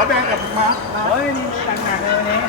าแดงกับม้าเฮ้ยนี่ต่างหากเลยวันนี้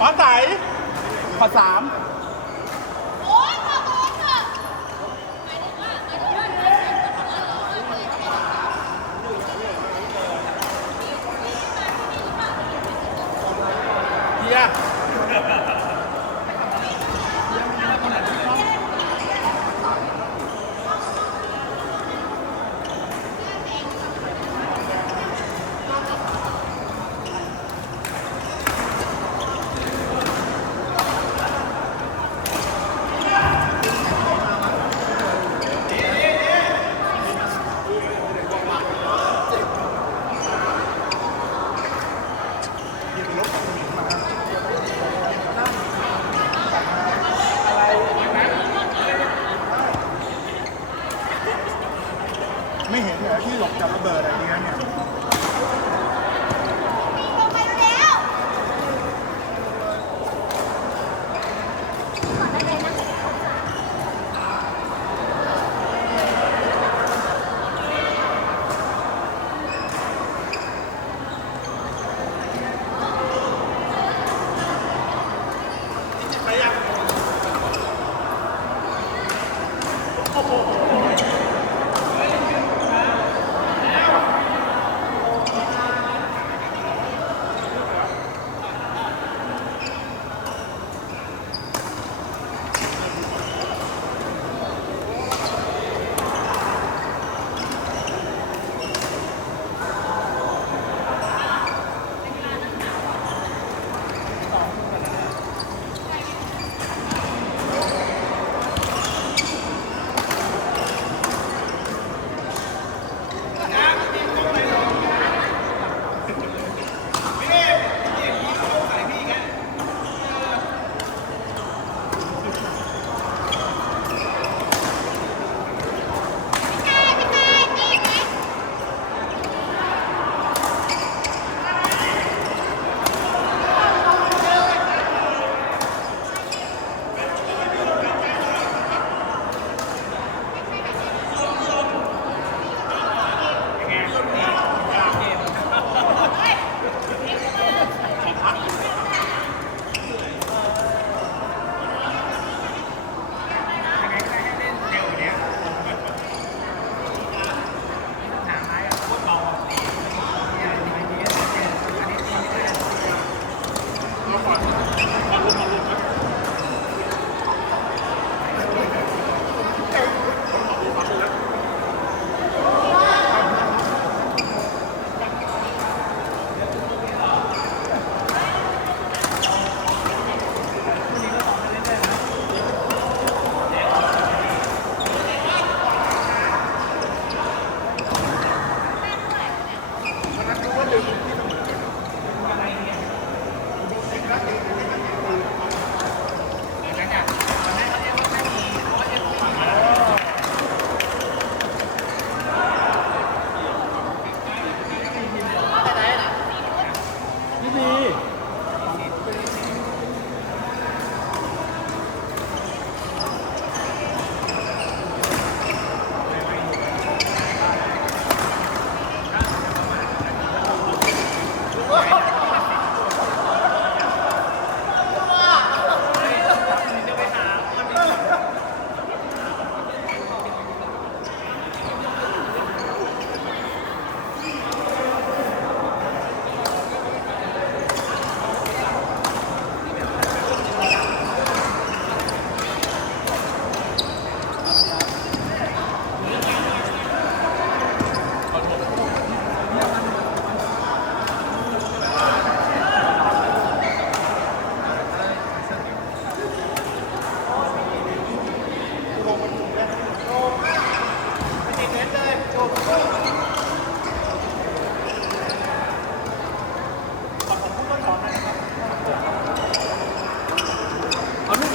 ฟ้าใสขอ3เฮียไม่เห็นเหรอที่หลบจากระเบิดอะไรเงี้ยเนี่ย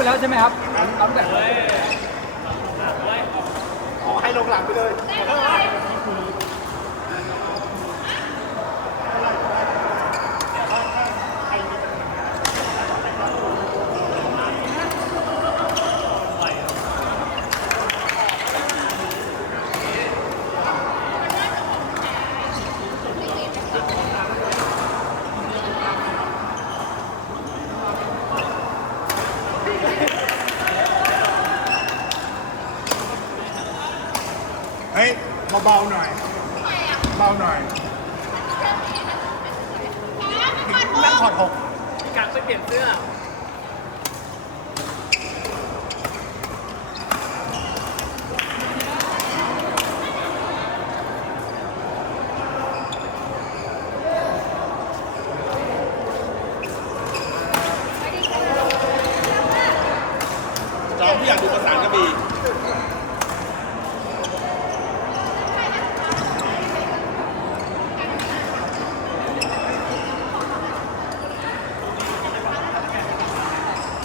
แล้วใช่ไหมครับรับแต่เลย ขอให้ลงหลังไปเลย เฮ้ยเบาๆหน่อย เบาหน่อยนั่งถอดหก พี่กั๊กไปเปลี่ยนเสื้อ จอมพี่อยากดูประสานกระบี่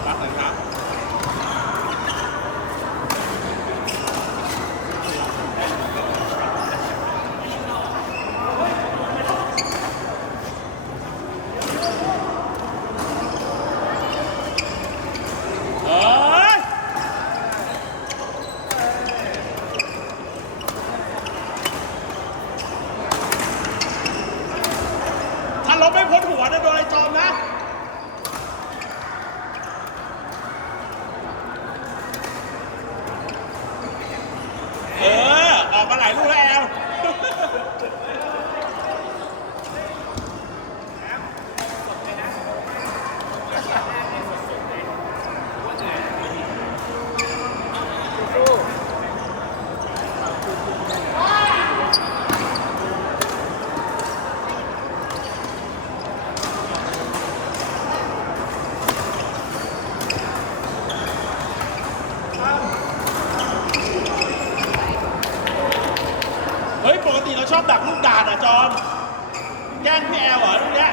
รับเลยครับเอ้ย ถ้าเราไม่พ้นหัวนะโดนไอ้จอมนะ ออกมาหลายลูกแล้วแอล เฮ้ย ปกติเราชอบดักลูกดาดอ่ะจอม แกล้งพี่แอลเหรอลูกเนี้ย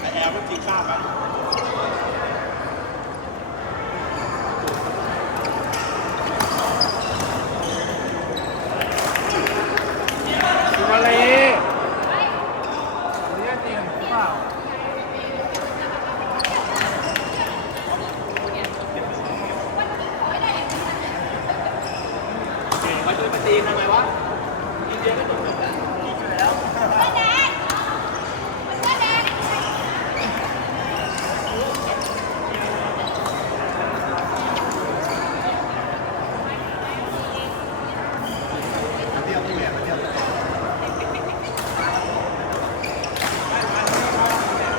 แต่แอลไม่กินข้าวกัน สุมาลีนี่จริงหรือเปล่าเขาจะมาตีทำไมวะกินเยอะก็ตกกินอยู่แล้ว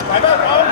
ไปเปล่าจอม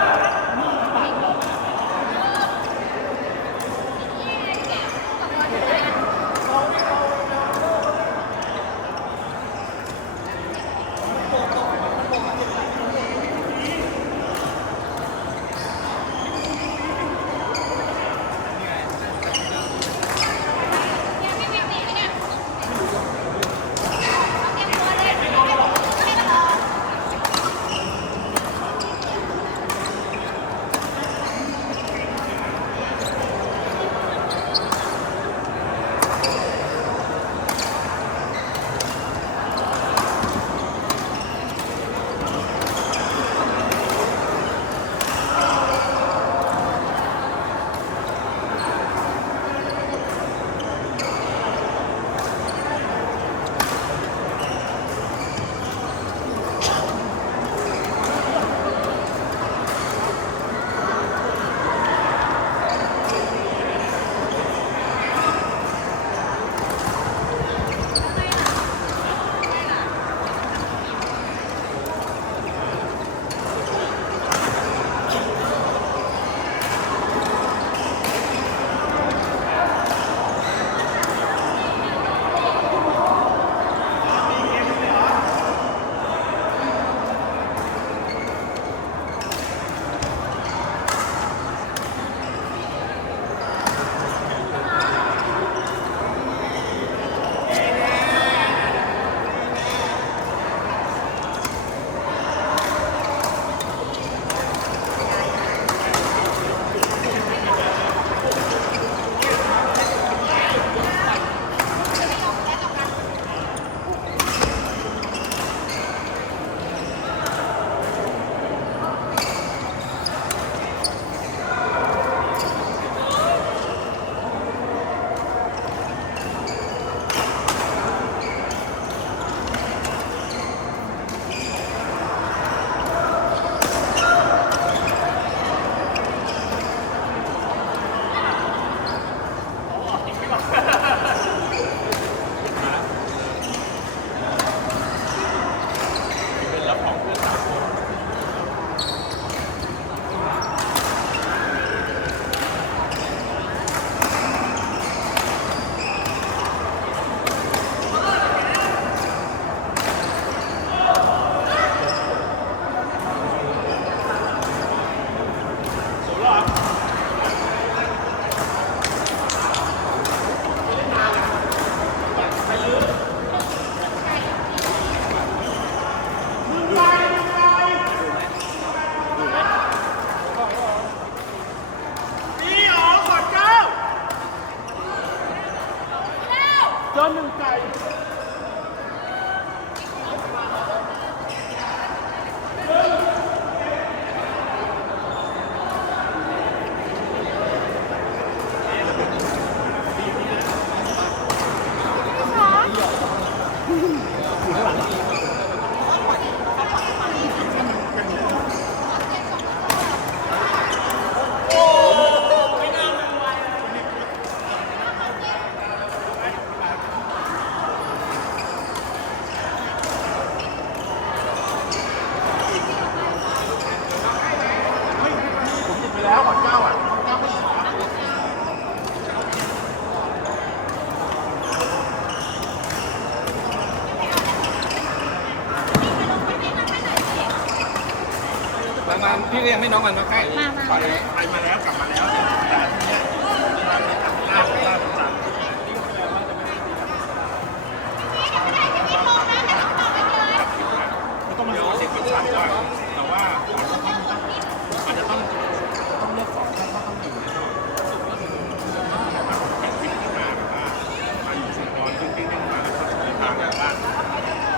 ย้อนหนึ่งไก่ ไปแล้วก่อนเก้าอ่ะเก้าไม่ขอ มาพี่เรียกให้น้องมันมาใกล้ ไปมาแล้วกลับมาแล้วแต่ทีเนี้ยหน้าจังมันต้องมาเด็กก่อนแต่ว่าอาจจะต้องเลือกของถ้าเขาต้องอยู่ในห้องแข่งขันขึ้นมาแบบว่ามาอยู่สุดร้อนจริงๆมาแล้วก็ในทางแบบว่า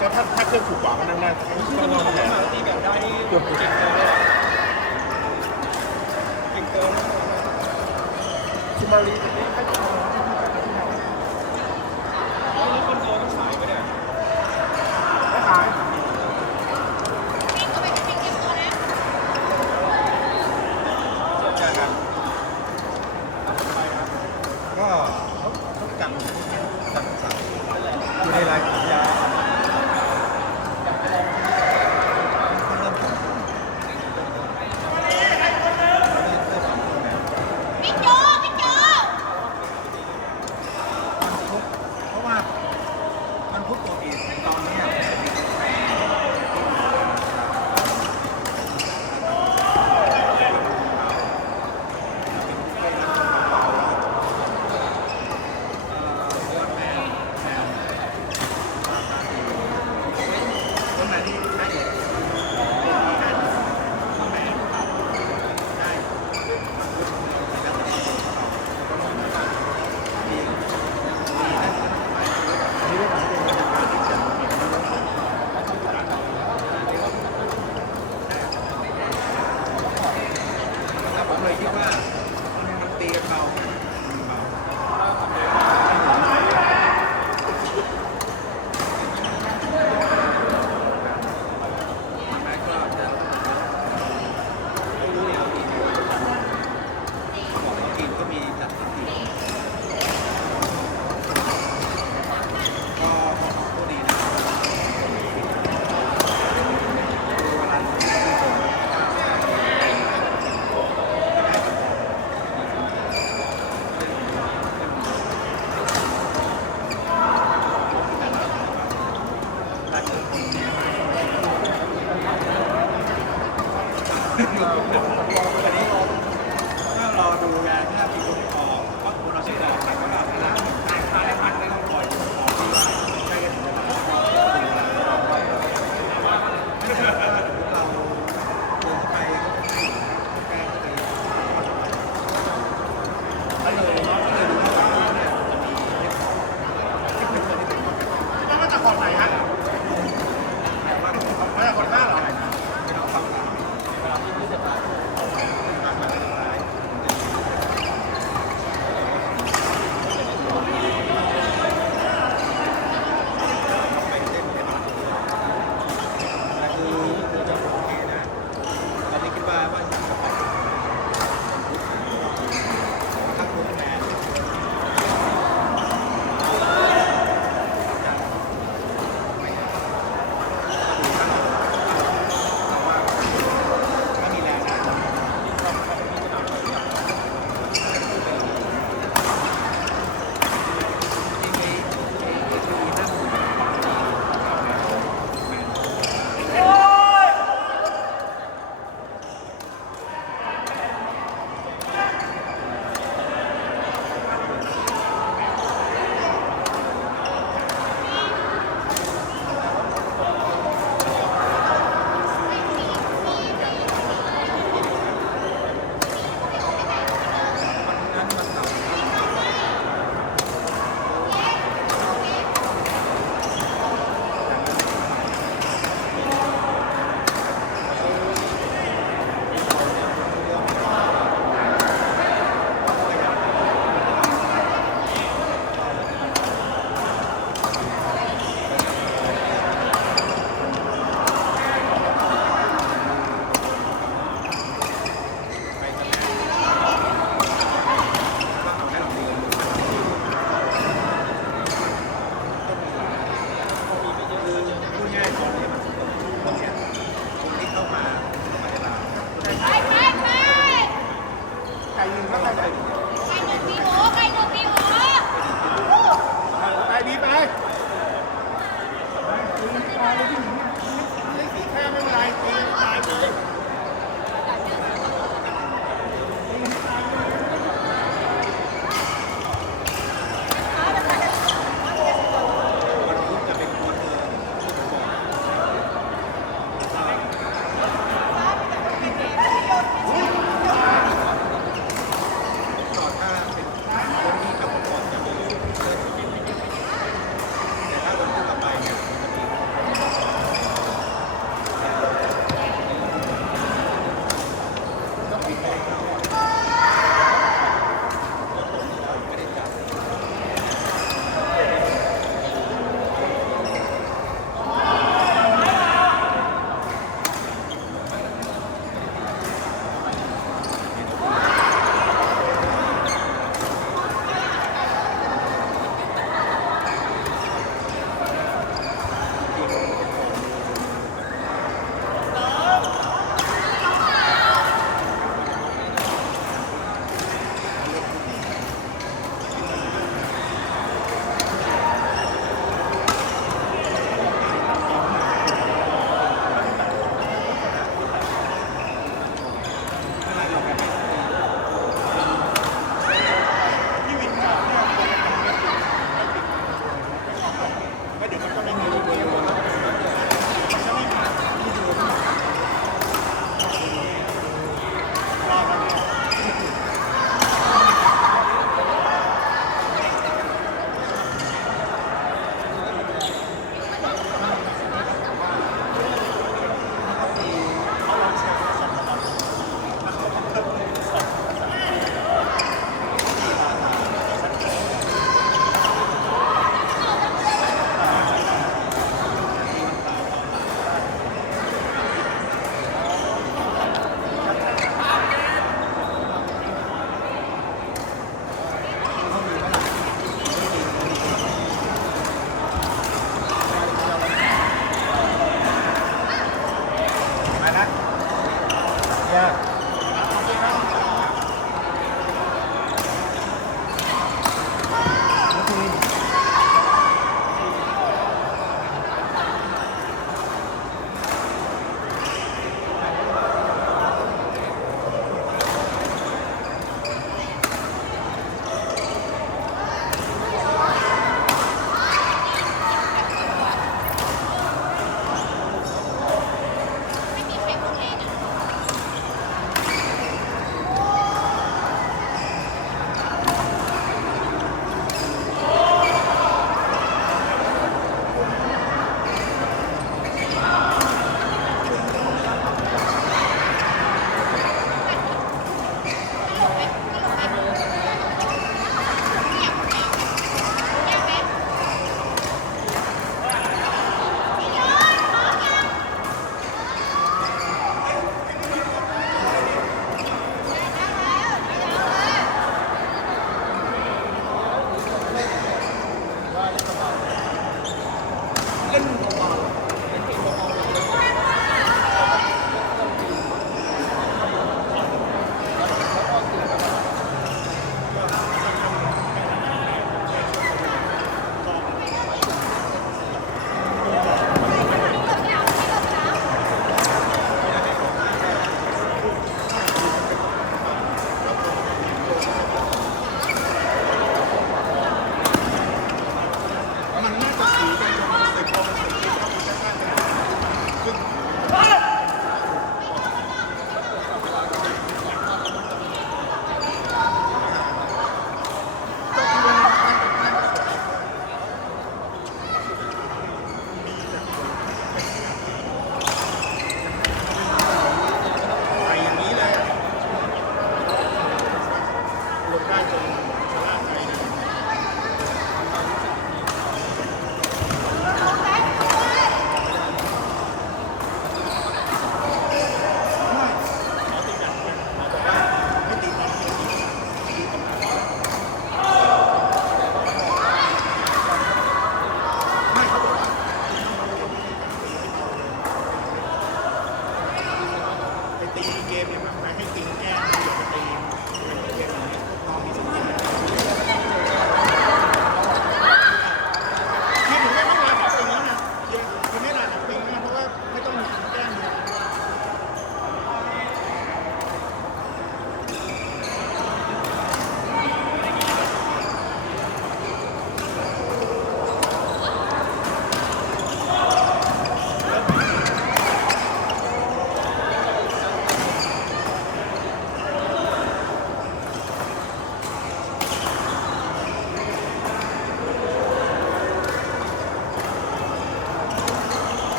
ก็ถ้าเครื่องถูกกว่าก็นั่งได้ต้องลองแบบ มาตีแบบได้เก่งเกินเก่งเกินชิมารีจะได้แค่ตัวแล้วคนโตต้องขายไปเนี่ย ไม่ขาย เจอกัน ก็ต้องจำสั่งอยู่ในรายสัญญาเริ่มต้นเพราะว่ามันพุธปกติตอนนี้ผมเลยคิดว่ามันตีกับเรากินก็มีจัดที่ก็ก็ดีนะเวลาถ้าเราดูแลถ้ามีคนออกก็ควรเราเสียดายแต่ว่าเราแล้วขายพันไม่ต้องปล่อยออกที่ใกล้กันถึงเวลาเราเดินเข้าไปแก้ไปต้องมาจากขอบไหนฮะมาจากขอบหน้าเหรอ ไม่ต้องทำ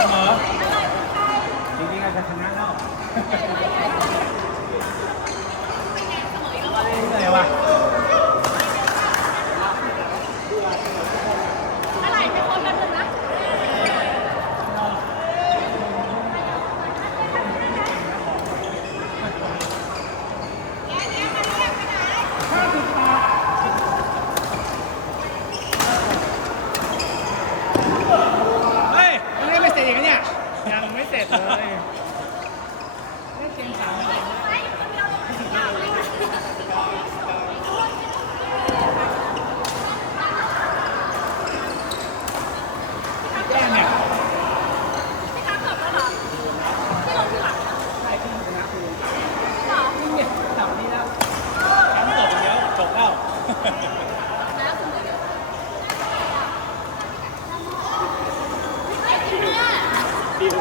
สมอจริงๆอาจจะชนะแล้วเหนื่อยวะ อะไรไม่คนแบบนึงนะเฮ้ยมันเล่นไม่เสร็จอีกเนี่ย ยังไม่เสร็จเลย แก้มเนี่ย ไม่กล้าเกิดแล้วเหรอที่ลงทีหลังเหรอ ใช่ที่ชนะคือ เหรอ เนี่ยจับนี้แล้วแชมป์จบอย่างเดียวจบแล้ว นะคุณก็เดี๋ยวไอ้คุณแม่ ดิว